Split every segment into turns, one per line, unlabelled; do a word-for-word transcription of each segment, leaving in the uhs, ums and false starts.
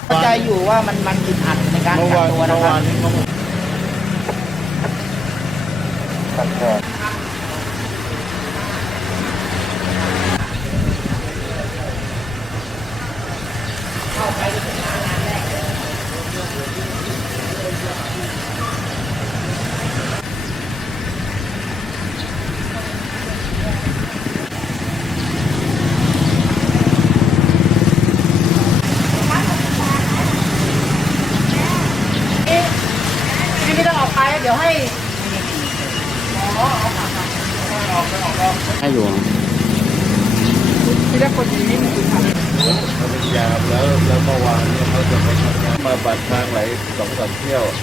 เข้าใจอยู่ว่ามันมันอึดอัดในการกักตัวนะครับ
ตัดก่อน
ไม่ต้องออกไปเดี๋ยวให้
ให้อยู่
ที่แรกคนดีนี่มันคือทำ
เขาเป็นยามแล้วแล้วเมื่อวานเนี่ยเขาจะไปทำงานมาบัดทางไหลสองสามเที่ยว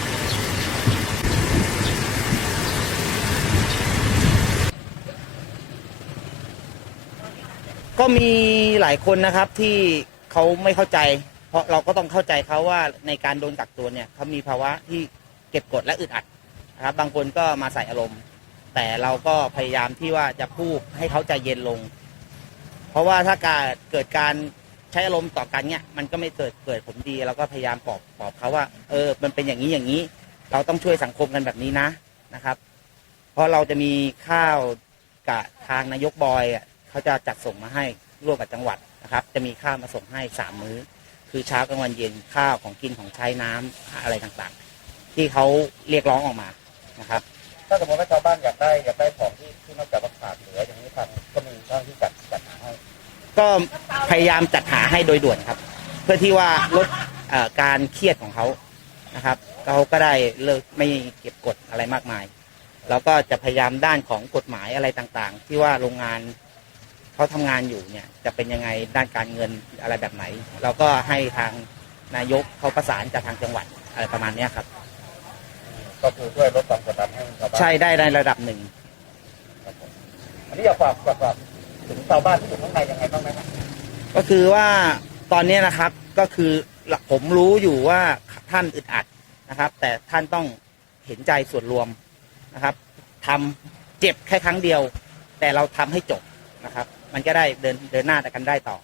ก็มีหลายคนนะครับที่เขาไม่เข้าใจเพราะเราก็ต้องเข้าใจเขาว่าในการโดนกักตัวเนี่ยเขามีภาวะที่เก็บกดและอึดอัดนะครับบางคนก็มาใส่อารมณ์แต่เราก็พยายามที่ว่าจะพูดให้เขาใจเย็นลงเพราะว่าถ้าการเกิดการใช้อารมณ์ต่อกันเนี่ยมันก็ไม่เกิดเกิดผลดีเราก็พยายามปลอบปลอบเขาว่าเออมันเป็นอย่างนี้อย่างนี้เราต้องช่วยสังคมกันแบบนี้นะนะครับเพราะเราจะมีข้าวกับทางนายกบอยอ่ะเขาจะจัดส่งมาให้ร่วมกับจังหวัดนะครับจะมีข้าวมาส่งให้สามมื้อคือเช้ากลางวันเย็นข้าวของกินของใช้น้ำอะไรต่างๆที่เขาเรียกร้องออกมานะครับ
ถ้าสมมติว่าชาวบ้านอยากได้อยากได้ของที่ที่นอกจากขาดเหลืออย่างนี้ทางก็มีเจ้าที่จัดจัดหาให้
ก็พยายามจัดหาให้โดยด่วนครับเพื่อที่ว่าลดการเครียดของเขานะครับเขาก็ได้เลิกไม่เก็บกดอะไรมากมายแล้วก็จะพยายามด้านของกฎหมายอะไรต่างๆที่ว่าโรงงานเขาทำงานอยู่เนี่ยจะเป็นยังไงด้านการเงินอะไรแบบไหนเราก็ให้ทางนายกเขาประสานจากทางจังหวัดอะไรประมาณนี้ครับ
ก็คือช่วยลดความกดดันให้ชาวบ้าน
ใช่ได้ในระดับหนึ่ง
อันนี้อยากฝากฝากถึงชาวบ้านที่อยู่ข้างในยังไงบ้างไหมครับ
ก็คือว่าตอนนี้นะครับก็คือผมรู้อยู่ว่าท่านอึดอัดนะครับแต่ท่านต้องเห็นใจส่วนรวมนะครับทำเจ็บแค่ครั้งเดียวแต่เราทำให้จบนะครับมันจะได้เดินเดินหน้าแต่กันได้ต่อ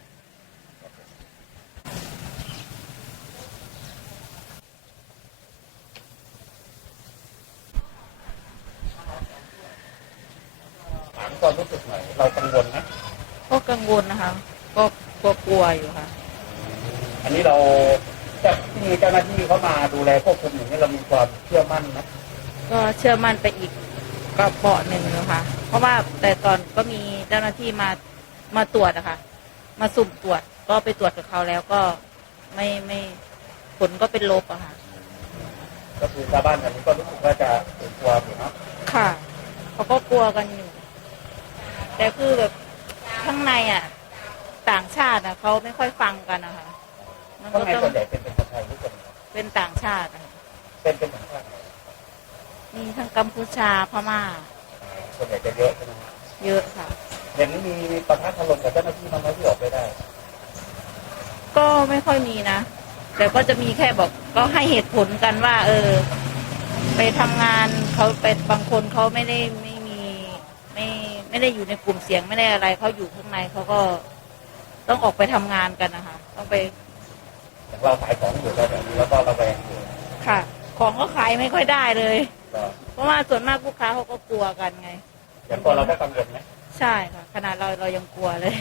ถามความรู้สึกหน่อยเรากังวลไหม
ก็กังวลนะคะก็กลัวกลัวอยู่ค่ะ
อันนี้เราจากที่เจ้าหน้าที่เขามาดูแลควบคุมอย่างนี้เรามีความเชื่อมั่นนะ
ก็เชื่อมั่นไปอีกกระเปาะหนึ่งนะคะเพราะว่าแต่ตอนก็มีเจ้าหน้าที่มามาตรวจนะคะมาสุ่มตรวจก็ไปตรวจกับเขาแล้วก็ไม่ไม่ผลก็เป็นลบอะค่ะ
ก็คือชาวบ้านอันนี้ก็รู้สึกว่าจะกลัวอยู่เนาะ
ค่ะเขาก็กลัวกันอยู่แต่คือแบบข้างในอ่ะต่างชาติอ่ะเขาไม่ค่อยฟังกันนะคะ
มันก็ต้องส่วนใหญ่เป็นเป็นคนไทยทุกคน
เป็นต่างชาติ
เป็นเป็นต่างชาติ
มีทั้งกัมพูชาพม่า
ส่วนใหญ่จะเยอะใช่ไหม
เยอะค่ะ
อย่างนี้มีประทัดถล่มกับเจ้าหน้าที่มาไหมที่ออกไปได้
ก็ไม่ค่อยมีนะแต่ก็จะมีแค่บอกก็ให้เหตุผลกันว่าเออไปทำงานเขาไปบางคนเขาไม่ได้ไม่มีไม่ไม่ได้อยู่ในกลุ่มเสี่ยงไม่ได้อะไรเขาอยู่ข้างในเขาก็ต้องออกไปทำงานกันนะคะต้องไป
เราขายของอยู่แล้วแบบนี้แล้วก็ระแวงอยู่
ค่ะของก็ขายไม่ค่อยได้เลยเพราะว่าส่วนมากลูกค้าเขาก็กลัวกันไง
อย่างตัวเราก็กังวลไหม
ใช่ค่ะขนาดเราเรายังกลัวเลย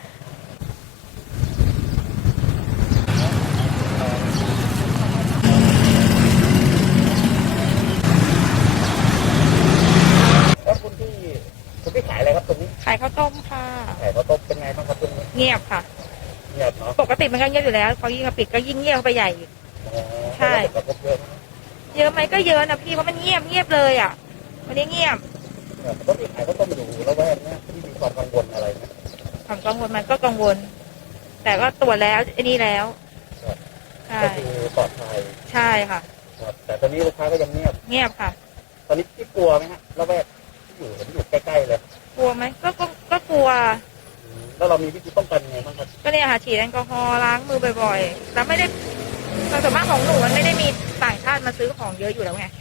แล้วคุณที่คุณที่ขายอะไรครับตรงนี้
ขายข้าวต้มค่ะ
ขายข้าวต้มเป็นไงบ้างครับตรงนี้
เงียบค่ะ
เงียบเนาะ
ปกติมันก็เงียบอยู่แล้วพอยิ่งปิดก็ยิ่งเงียบไปใหญ่ใช่เยอะไหมก็เยอะนะพี่เพราะมันเงียบเงียบเลยอ่ะมันเงียบ
ก็มีขายข้าวต้มอยู่แล้วแวกนี้ที่มีความกังวลอะไรไหม
ความกังวลมันก็กังวลแต่ก็ตรวจแล้วไอ้นี่แล้ว
ใช่ก็คือปลอดภัย
ใช่ค่ะ
แต่ตอนนี้ลูกค้าก็ยังเงียบ
เงียบค่ะ
ตอนนี้ที่กลัวไหมฮะแล้วแวกที่อยู่เห็นอยู่ใกล้ๆเลย
กลัวไหมก็ก็ก็กลัว
แล้วเรามีวิธีป้องกันยังไงบ้างครับ
ก็เนี่ยค่ะฉีดแอลกอฮอล์ล้างมือบ่อยๆแล้วไม่ได้ส่วนมากของหนูมันไม่ได้มีต่างชาติมาซื้อของเยอะอยู่แล้วไง